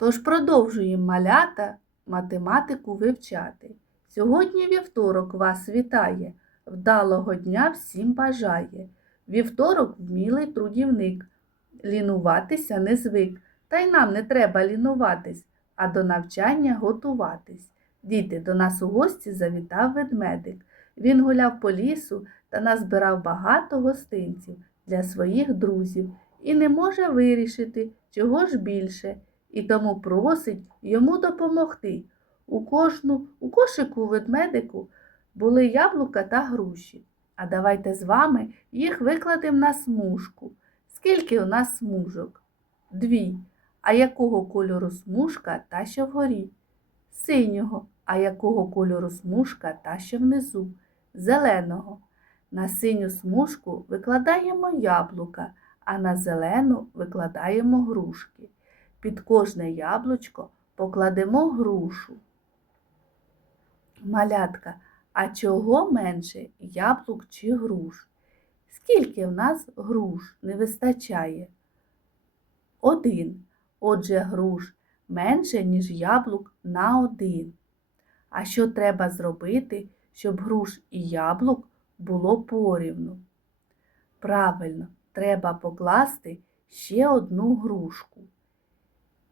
Тож продовжуємо малята математику вивчати. Сьогодні вівторок вас вітає, вдалого дня всім бажає. Вівторок вмілий трудівник, лінуватися не звик, та й нам не треба лінуватись, а до навчання готуватись. Діти, до нас у гості завітав ведмедик. Він гуляв по лісу та назбирав багато гостинців для своїх друзів і не може вирішити, чого ж більше, і тому просить йому допомогти. У кожну, у кошику ведмедику були яблука та груші. А давайте з вами їх викладемо на смужку. Скільки у нас смужок? Дві. А якого кольору смужка та що вгорі? Синього. А якого кольору смужка та що внизу? Зеленого. На синю смужку викладаємо яблука, а на зелену викладаємо грушки. Під кожне яблучко покладемо грушу. Малятка, а чого менше яблук чи груш? Скільки в нас груш не вистачає? Один. Отже, груш менше, ніж яблук на один. А що треба зробити, щоб груш і яблук було порівну? Правильно, треба покласти ще одну грушку.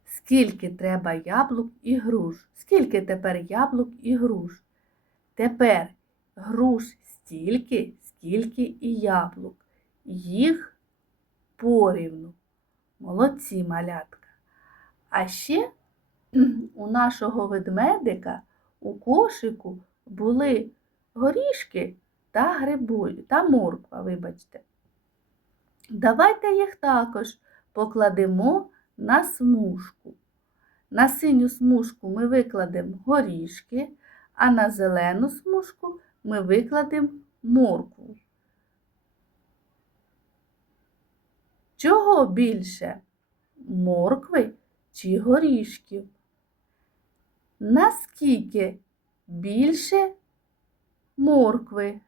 Скільки треба яблук і груш? Скільки тепер яблук і груш? Тепер груш стільки, скільки і яблук. Їх порівну. Молодці малятка. А ще у нашого ведмедика у кошику були горішки та грибу, та морква, вибачте. Давайте їх також покладемо на смужку. На синю смужку ми викладемо горішки, а на зелену смужку ми викладемо моркву. Чого більше? Моркви чи горішків? Наскільки більше моркви?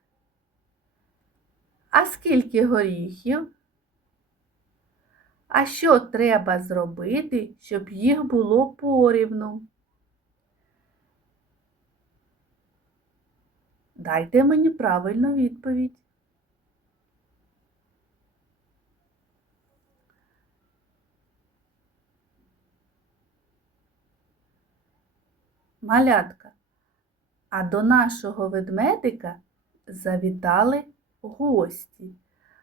А скільки горіхів? А що треба зробити, щоб їх було порівну? Дайте мені правильну відповідь. Малятка, а до нашого ведмедика завітали гості.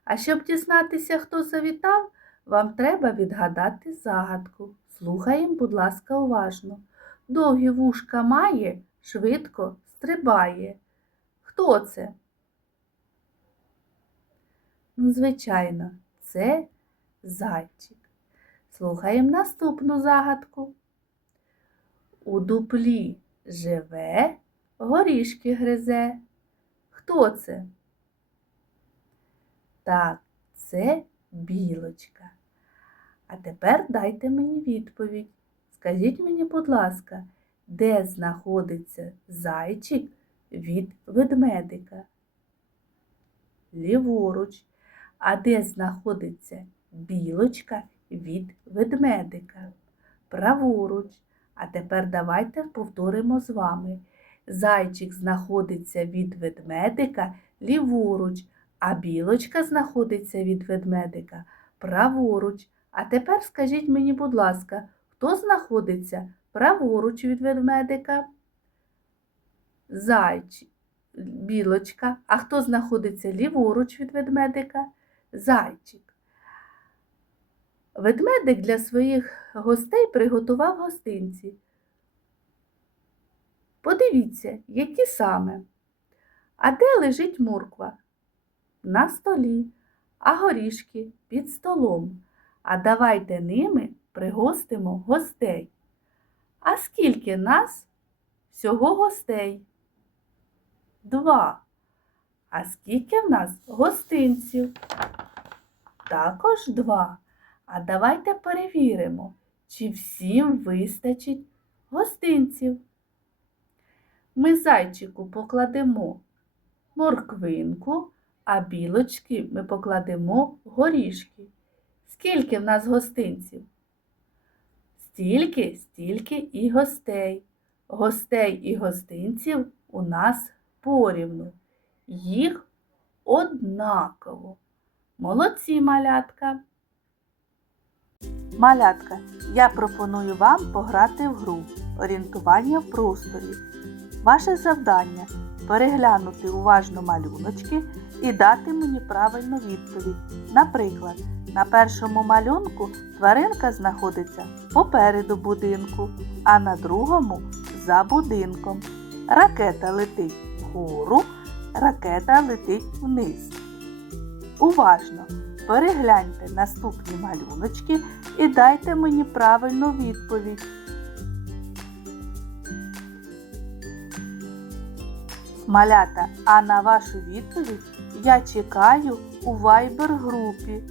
А щоб дізнатися, хто завітав, вам треба відгадати загадку. Слухаємо, будь ласка, уважно. Довгі вушка має, швидко стрибає. Хто це? Ну, звичайно, це зайчик. Слухаємо наступну загадку. У дуплі живе, горішки гризе. Хто це? Так, це білочка. А тепер дайте мені відповідь. Скажіть мені, будь ласка, де знаходиться зайчик від ведмедика? Ліворуч. А де знаходиться білочка від ведмедика? Праворуч. А тепер давайте повторимо з вами. Зайчик знаходиться від ведмедика ліворуч, а білочка знаходиться від ведмедика праворуч. А тепер скажіть мені, будь ласка, хто знаходиться праворуч від ведмедика? Зайчик, білочка. А хто знаходиться ліворуч від ведмедика? Зайчик. Ведмедик для своїх гостей приготував гостинці. Подивіться, які саме. А де лежить морква? На столі, а горішки під столом. А давайте ними пригостимо гостей. А скільки нас всього гостей? Два. А скільки в нас гостинців? Також два. А давайте перевіримо, чи всім вистачить гостинців. Ми зайчику покладемо морквинку, а білочки ми покладемо горішки. Скільки в нас гостинців? Стільки, стільки і гостей. Гостей і гостинців у нас порівну. Їх однаково. Молодці, малятка. Малятка, я пропоную вам пограти в гру орієнтування в просторі. Ваше завдання переглянути уважно малюночки і дати мені правильну відповідь. Наприклад, на першому малюнку тваринка знаходиться попереду будинку, а на другому за будинком. Ракета летить вгору, ракета летить вниз. Уважно перегляньте наступні малюночки і дайте мені правильну відповідь. Малята, а на вашу відповідь я чекаю у Viber групі.